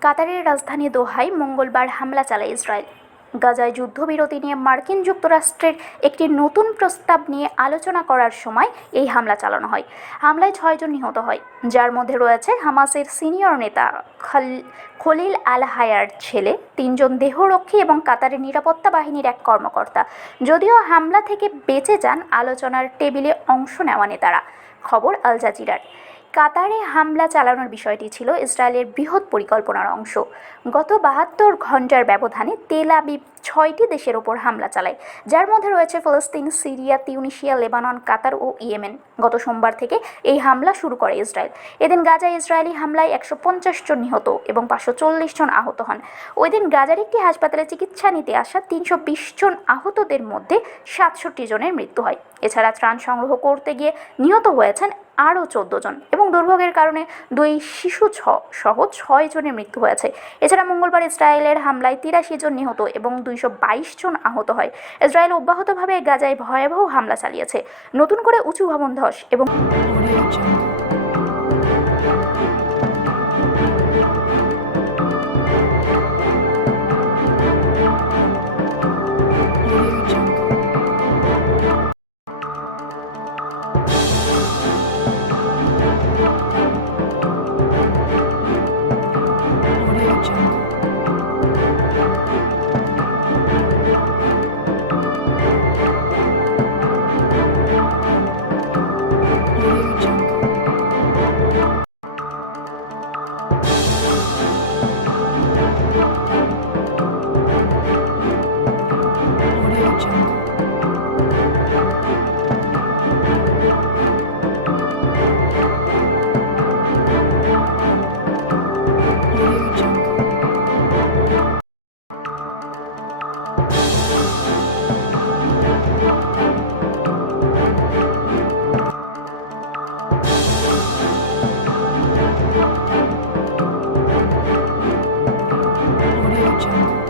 কাতারের রাজধানী দোহায় মঙ্গলবার হামলা চালায় ইসরায়েল। গাজায় যুদ্ধবিরতি নিয়ে মার্কিন যুক্তরাষ্ট্রের একটি নতুন প্রস্তাব নিয়ে আলোচনা করার সময় এই হামলা চালানো হয়। হামলায় ছয়জন নিহত হয়। যার মধ্যে রয়েছে হামাসের সিনিয়র নেতা খাল- খলিল আল হায়ার ছেলে, তিনজন দেহরক্ষী এবং কাতারের নিরাপত্তা বাহিনীর এক কর্মকর্তা। যদিও হামলা থেকে বেঁচে যান, আলোচনার টেবিলে অংশ নেওয়া নেতারা। খবর আল জাজিরার কাতারে হামলা চালানোর বিষয়টি ছিল ইসরায়েলের বৃহৎ পরিকল্পনার অংশ। গত বাহাত্তর ঘণ্টার ব্যবধানে তেল আবিব ছয়টি দেশের ওপর হামলা চালায়। যার মধ্যে রয়েছে ফলস্তিন, সিরিয়া, তিউনিশিয়া, লেবানন, কাতার ও ইয়েমেন। গত সোমবার থেকে এই হামলা শুরু করে ইসরায়েল। এদিন গাজায় ইসরায়েলি হামলায় একশো পঞ্চাশ জন নিহত এবং পাঁচশো চল্লিশ জন আহত হন। ওই দিন গাজার একটি হাসপাতালে চিকিৎসা নিতে আসা তিনশো বিশ জন আহতদের মধ্যে সাতষট্টি জনের মৃত্যু হয়। এছাড়া ত্রাণ সংগ্রহ করতে গিয়ে নিহত হয়েছেন আরও চোদ্দ জন এবং দুর্ভোগের কারণে দুই শিশু ছ সহ ছয় জনের মৃত্যু হয়েছে। এছাড়া মঙ্গলবার ইসরায়েলের হামলায় তিরাশি জন নিহত এবং দুইশো বাইশ জন আহত হয়। ইসরায়েল অব্যাহতভাবে গাজায় ভয়াবহ হামলা চালিয়েছে। নতুন করে উঁচু ভবন ধস এবং Audio 这样全。